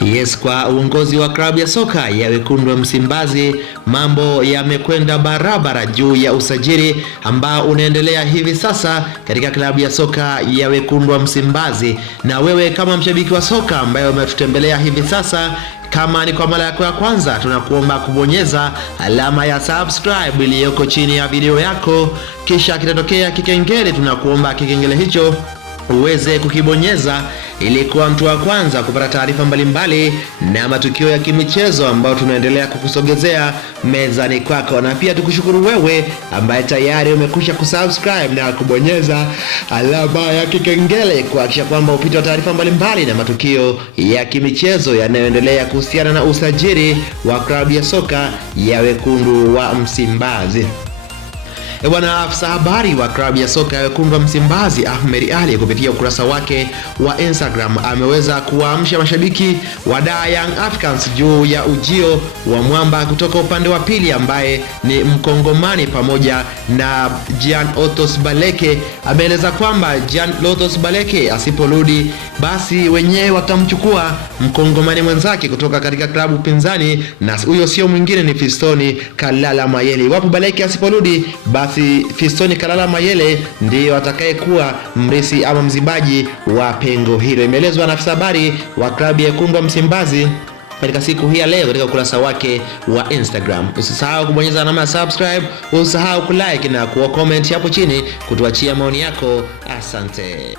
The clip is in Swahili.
Yes, kwa uongozi wa klabu ya soka ya Wekundu wa Msimbazi, mambo yamekwenda barabara juu ya usajili ambao unaendelea hivi sasa katika klabu ya soka ya Wekundu wa Msimbazi. Na wewe kama mshabiki wa soka ambaye umetutembelea hivi sasa, kama ni kwa mara yako ya kwanza, tunakuomba kubonyeza alama ya subscribe iliyoko chini ya video yako, kisha kitatokea kikengele. Tunakuomba kikengele hicho uweze kukibonyeza ili kuwa mtu wa kwanza kupata taarifa mbalimbali na matukio ya kimichezo ambayo tunaendelea kukusogezea mezani kwako. Na pia tukushukuru wewe ambaye tayari umekwisha kusubscribe na kubonyeza alama ya kikengele kuhakikisha kwamba upite taarifa mbalimbali na matukio ya kimichezo yanayoendelea kuhusiana na usajili wa klabu ya soka ya Wekundu wa Msimbazi. Bwana afisa habari wa klabu ya soka ya Wekundu wa Msimbazi Ahmed Ali kupitia ukurasa wake wa Instagram ameweza kuwaamsha mashabiki wa Young Africans juu ya ujio wa mwamba kutoka upande wa pili ambaye ni Mkongomani pamoja na Jean Otos Baleke. Ameeleza kwamba Jean Otos Baleke asiporudi basi wenyewe watamchukua Mkongomani mwenzake kutoka katika klabu pinzani, na huyo sio mwingine ni Fiston Kalala Mayele. Wapo Baleke asiporudi basi Fiston Kalala Mayele ndiyo atakayekuwa mrisi ama mzibaji wa pengo hilo. Imeelezwa na afisa habari wa klabu ya Wekundu wa Msimbazi katika siku hii ya leo katika ukurasa wake wa Instagram. Usisahau kubonyeza alama ya subscribe, usisahau kulike na kucomment hapo chini kutuachia maoni yako. Asante.